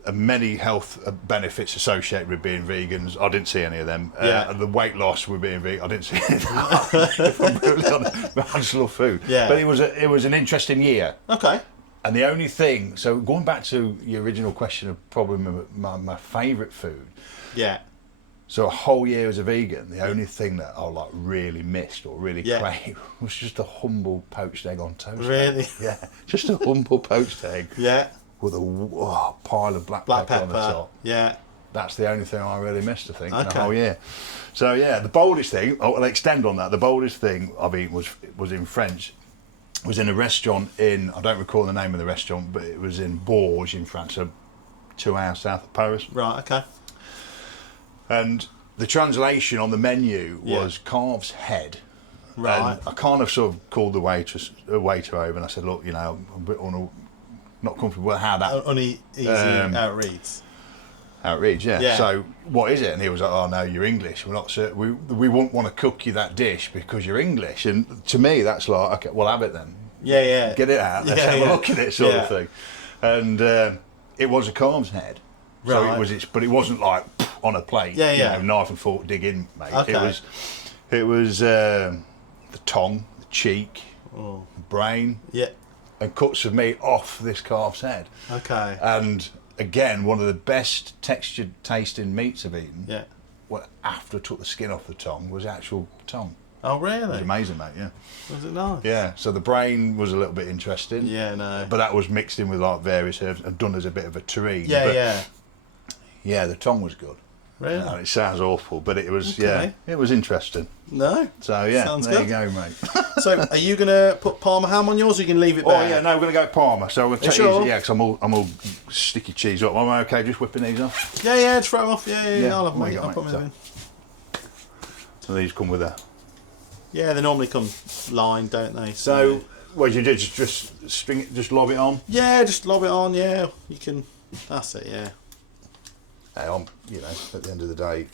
And many health benefits associated with being vegans. I didn't see any of them. Yeah. The weight loss with being vegan, I didn't see any of that. If I'm brutally honest. I just love food. Yeah. But it was an interesting year. Okay. And the only thing, so going back to your original question of probably my favourite food. Yeah. So a whole year as a vegan, the only thing that I really missed or really Yeah. craved was just a humble poached egg on toast. Really? Yeah, just a humble poached egg Yeah. with a pile of black Black pepper on the pepper. top. Yeah. That's the only thing I really missed, I think, in the Okay. whole year. So yeah, the boldest thing, I'll extend on that, the boldest thing I've eaten was in French. Was in a restaurant I don't recall the name of the restaurant, but it was in Bourges in France, so 2 hours south of Paris. Right. Okay. And the translation on the menu Yeah. was calf's head. Right. And I kind of sort of called the waiter over and I said, look, I'm a bit not comfortable with how that Uneasy how it reads. how it reads, yeah. Yeah. So what is it? And he was like, oh no, you're English. We're not certain. We won't want to cook you that dish because you're English. And to me, that's like, okay, well, have it then. Yeah. Yeah. Get it out. Let's Yeah, have yeah. a look at it, sort Yeah. of thing. And it was a calf's head. So Right. but it wasn't like on a plate. Yeah, yeah. You know, knife and fork, dig in, mate. Okay. It was the tongue, the cheek, Oh. brain, Yeah. and cuts of meat off this calf's head. Okay. And again, one of the best textured tasting meats I've eaten. Yeah. Well, after I took the skin off the tongue, was actual tongue. Oh, It was really? amazing, mate. Yeah. Was it nice? Yeah. So the brain was a little bit interesting. Yeah, no. But that was mixed in with like various herbs and done as a bit of a terrine. Yeah, but, yeah. Yeah, the tongue was good. Really? No, it sounds awful, but it was Okay. it was interesting. No? So yeah, Sounds there good. you go, mate. So, are you going to put Parma ham on yours, or are you going to leave it bare? Oh yeah, no, we're gonna go Parma. So we'll take sure? these, yeah, because I'm all sticky cheese up. Am I okay just whipping these off? Yeah, yeah, just throw them off. Yeah, Yeah, I'll have what them. you got, I'll put mate? them in. So these come with a. Yeah, they normally come lined, don't they? So what you do? Just string it, just lob it on. yeah, just lob it on. Yeah, you can. That's it. Yeah. Hey, you know, at the end of the day,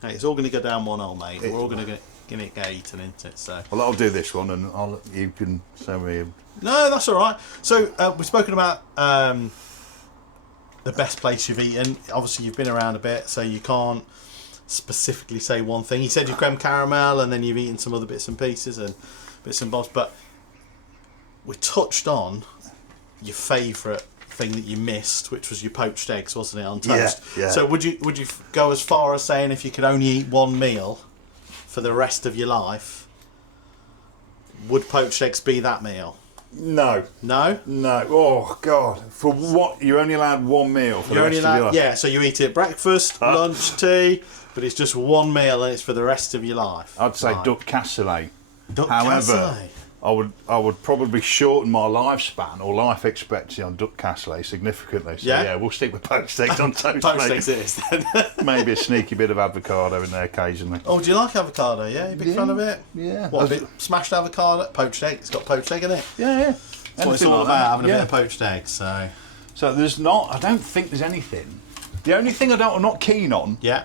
Hey, it's all going to go down one hole, mate. We're all going to get eaten, isn't it? So. well, I'll do this one, and you can show me. No, that's all right. So we've spoken about the best place you've eaten. Obviously, you've been around a bit, so you can't specifically say one thing. You said you creme caramel, and then you've eaten some other bits and pieces and bits and bobs. But we touched on your favourite thing that you missed, which was your poached eggs, wasn't it, on toast? Yeah. So would you go as far as saying if you could only eat one meal for the rest of your life, would poached eggs be that meal? No. No? No. Oh God. For what? You're only allowed one meal for You're the only rest of your allowed, life. yeah, so you eat it at breakfast, lunch, tea, but it's just one meal and it's for the rest of your life. I'd say Right. duck cassoulet. Duck However, cassoulet. I would probably shorten my lifespan or life expectancy on duck cassoulet significantly. So Yeah? yeah, we'll stick with poached eggs on toast. Poached mate. eggs it is then. Maybe a sneaky bit of avocado in there occasionally. Oh, do you like avocado? Yeah, you a big fan of it? Yeah. What, a bit smashed avocado? Poached egg? It's got poached egg in it. Yeah, yeah. That's what it's all about, having a bit of poached egg, so... So there's not. I don't think there's anything. The only thing I'm not keen on. Yeah.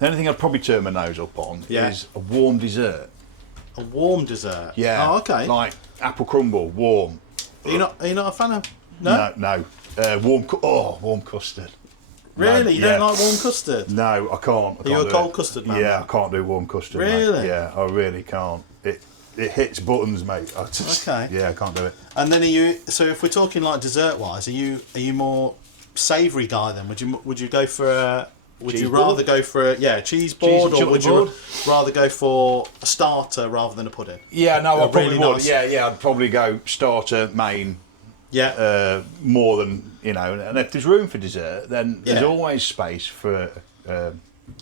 The only thing I'd probably turn my nose up on Yeah. is a warm dessert. A warm dessert? Yeah. Oh, okay. Like apple crumble, warm. Are you not a fan of... No? No. Warm custard. Really? No, You yeah. don't like warm custard? No, I can't. Are you a cold custard man? Yeah, I can't do warm custard. Really? Mate. Yeah, I really can't. It hits buttons, mate. Okay. Yeah, I can't do it. And then so if we're talking like dessert wise, are you more savoury guy then? Would you go for a Cheese rather board? go for a cheese Cheese board, and or would chocolate you rather go for a starter rather than a pudding? Yeah, no, I probably really would. nice. Yeah, I'd probably go starter, main, Yeah. more than and if there's room for dessert, then there's Yeah. always space for a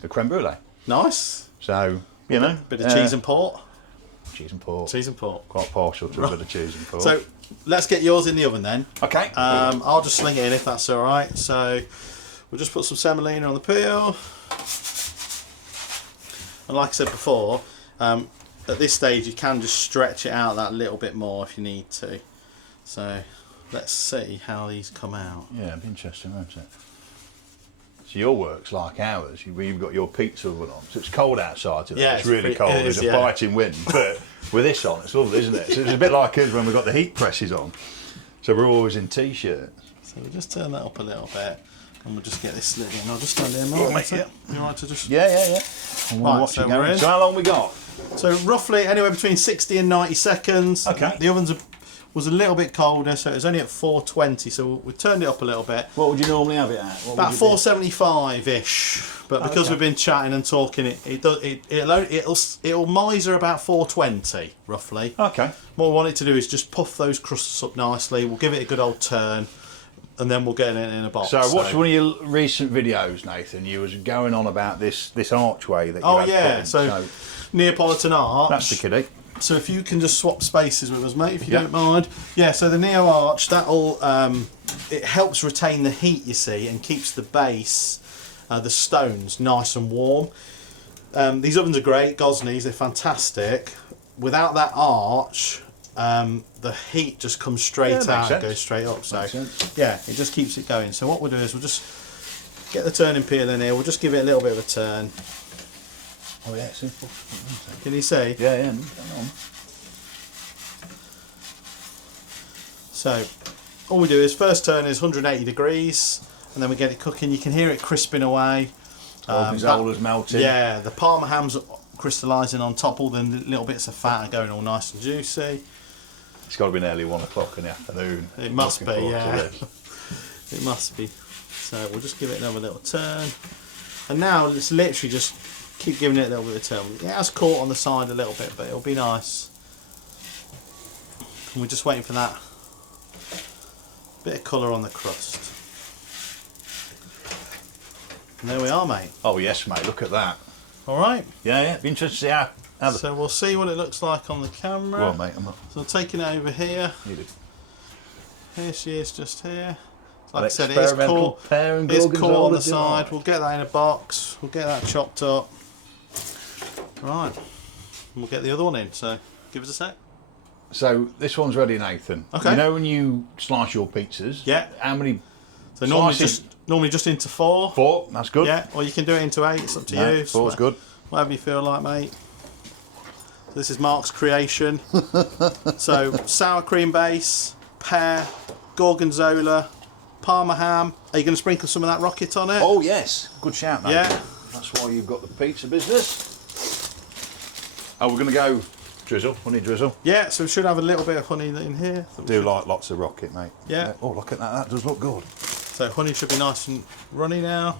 creme brulee. Nice. So Bit of cheese and port. cheese and pork. Cheese and pork. Quite partial to a bit of cheese and pork. So let's get yours in the oven then. okay. I'll just sling it in if that's all right. So we'll just put some semolina on the peel. And like I said before, at this stage you can just stretch it out that little bit more if you need to. So let's see how these come out. Yeah, it'd be interesting, won't it? So your work's like ours. You've got your pizza oven on, so it's cold outside today. Yeah, it's it's really pretty- cold. it is, There's a yeah. biting wind, but with this on, it's lovely, isn't it? So it's a bit like us when we've got the heat presses on. So we're always in t-shirts. So we'll just turn that up a little bit and we'll just get this slid in. I'll just stand here, Mark. mate, You alright to just... Yeah. And we'll Right, watch so it go we're in. So how long we got? So roughly anywhere between 60 and 90 seconds. Okay. The oven's was a little bit colder, so it was only at 420, so we turned it up a little bit. What would you normally have it at? About 475-ish, but because okay. we've been chatting and talking, it'll miser about 420 roughly. Okay. What we want it to do is just puff those crusts up nicely. We'll give it a good old turn, and then we'll get it in a box. So watch one of your recent videos, Nathan. You was going on about this archway that you Oh had yeah, put in. so Neapolitan arch. that's the kiddie. So if you can just swap spaces with us, mate, if you don't mind. Yeah, so the Neo Arch, that'll it helps retain the heat, you see, and keeps the base, the stones, nice and warm. These ovens are great, Gosney's, they're fantastic. Without that arch, the heat just comes straight makes out and sense. goes straight up. So Makes sense. yeah, it just keeps it going. So what we'll do is we'll just get the turning peel in here. We'll just give it a little bit of a turn. Oh yeah, simple. Can you see? Yeah. So all we do is first turn is 180 degrees, and then we get it cooking. You can hear it crisping away. Gorgonzola's melting. Yeah, the Parma ham's crystallising on top. All the little bits of fat are going all nice and juicy. It's got to be nearly 1 o'clock in the afternoon. It must be, yeah. It must be. So we'll just give it another little turn. And now let's literally just keep giving it a little bit of turn. It has caught on the side a little bit, but it'll be nice. And we're just waiting for that bit of colour on the crust. And there we are, mate. Oh yes, mate. Look at that. All right. Yeah. Be interested to see how So we'll see what it looks like on the camera. Go on, mate. I'm not. So taking it over here. You do. Here she is, just here. Like I An said, it is experimental caught. pear and It's caught on the gorgonzola side. delight. We'll get that in a box. We'll get that chopped up. Right. And we'll get the other one in. So give us a sec. So this one's ready, Nathan. Okay. You know when you slice your pizzas? Yeah. How many? So normally slices? just into 4. 4. That's good. Yeah. Or you can do it into 8. It's up to No, you. 4's good. Whatever you feel like, mate. So this is Mark's creation. So sour cream base, pear, gorgonzola, Parma ham. Are you going to sprinkle some of that rocket on it? Oh yes. Good shout, mate. Yeah. That's why you've got the pizza business. Oh, we're going to go drizzle, honey drizzle. Yeah, so we should have a little bit of honey in here. Do like lots of rocket, mate. Yeah. Oh, look at that. That does look good. So honey should be nice and runny now.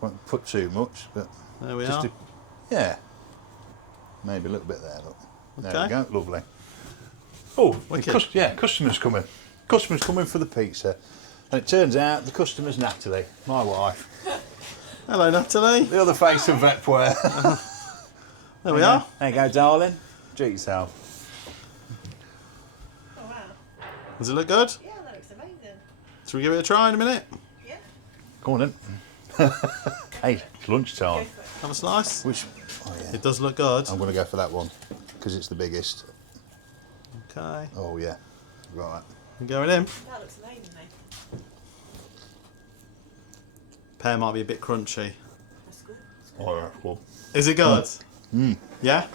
Won't put too much, but There we just are. yeah. Maybe a little bit there. Look. There Okay. we go. Lovely. Oh, Wicked. customers coming. Customers coming for the pizza, and it turns out the customer's Natalie, my wife, Hello, Natalie. the other face of Vepwear. There we are. There you go, darling. Treat yourself. Oh wow. Does it look good? Yeah, that looks amazing. Shall we give it a try in a minute? Yeah. Go on then. Hey, it's lunchtime. Have a slice? Which? Oh yeah. It does look good. I'm going to go for that one because it's the biggest. Okay. Oh yeah. Right. I'm going in. That looks amazing, though. Pear might be a bit crunchy. That's good. Oh, that's good. Is it good? Yeah?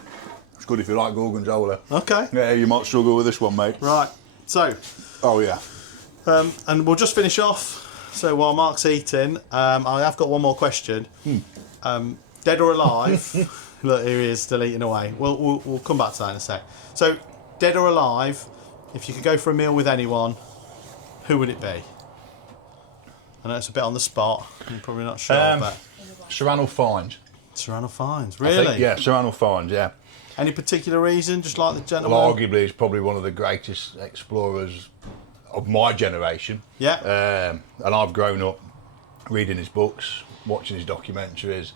It's good if you like gorgonzola. Okay. Yeah, you might struggle with this one, mate. Right. So, Oh yeah. and we'll just finish off. So while Mark's eating, I have got one more question. Dead or alive? Look, here he is, still eating away. We'll come back to that in a sec. So, dead or alive, if you could go for a meal with anyone, who would it be? I know it's a bit on the spot. You're probably not sure, but Serrano Fines. Serrano Fines, I really? think, yeah, Serrano Fines, yeah. Any particular reason? Just like the gentleman? Well, arguably, he's probably one of the greatest explorers of my generation. Yeah. And I've grown up reading his books, watching his documentaries,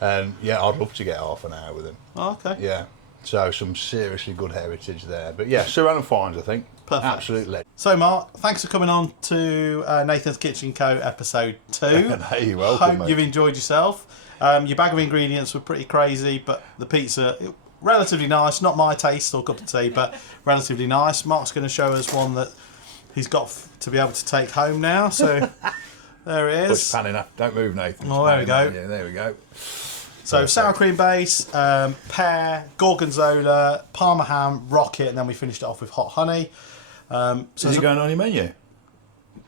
and yeah, I'd love to get half an hour with him. Oh, okay. Yeah. So some seriously good heritage there. But yeah, Serrano Fines, I think. Perfect. Absolutely. So, Mark, thanks for coming on to Nathan's Kitchen Co. episode 2. Hey, you're welcome, Hope mate. you've enjoyed yourself. Your bag of ingredients were pretty crazy, but the pizza, relatively nice. Not my taste or cup of tea, but relatively nice. Mark's going to show us one that he's got to be able to take home now. So, there it Push is. panning up. Don't move, Nathan. Oh, there we go. Yeah, there we go. So, sour cream base, pear, gorgonzola, Parma ham, rocket, and then we finished it off with hot honey. So Is it going on your menu?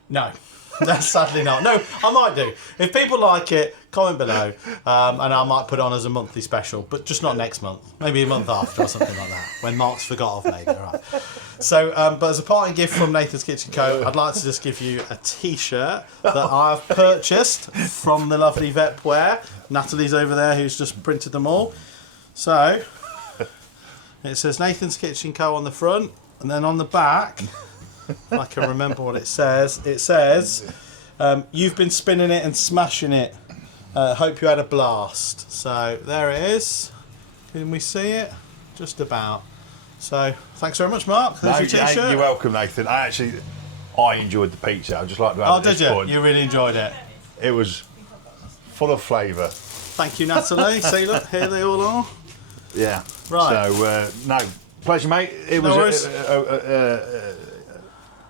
No, that's sadly not. No, I might do. If people like it, comment below, and I might put it on as a monthly special, but just not next month. Maybe a month after or something like that, when Mark's forgot I've made it. Right. So, but as a parting gift from Nathan's Kitchen Co., I'd like to just give you a T-shirt that I've purchased from the lovely Vepwear. Natalie's over there, who's just printed them all. So, it says Nathan's Kitchen Co. on the front. And then on the back, if I can remember what it says, you've been spinning it and smashing it. Hope you had a blast. So there it is. Can we see it? Just about. So thanks very much, Mark. There's your T-shirt. You're welcome, Nathan. I enjoyed the pizza. I'd just like to add Oh, at did this you? point. You really enjoyed it. It was full of flavour. Thank you, Natalie. See, look, here they all are. Yeah. Right. So, no, pleasure, mate. It No was worries.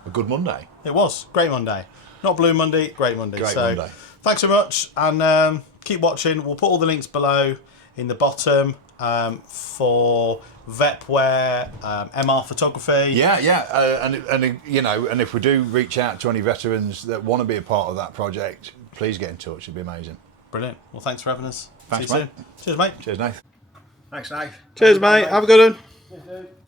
a good Monday. It was. Great Monday. Not Blue Monday, great Monday. Great so Monday. thanks so much, and keep watching. We'll put all the links below in the bottom for Vepwear, MR photography. Yeah. And you know, and if we do reach out to any veterans that want to be a part of that project, please get in touch. It'd be amazing. Brilliant. Well, thanks for having us. Thanks, See you mate. soon. Cheers, mate. Cheers, Nath. Thanks, Nath. Cheers, mate. Have a good one.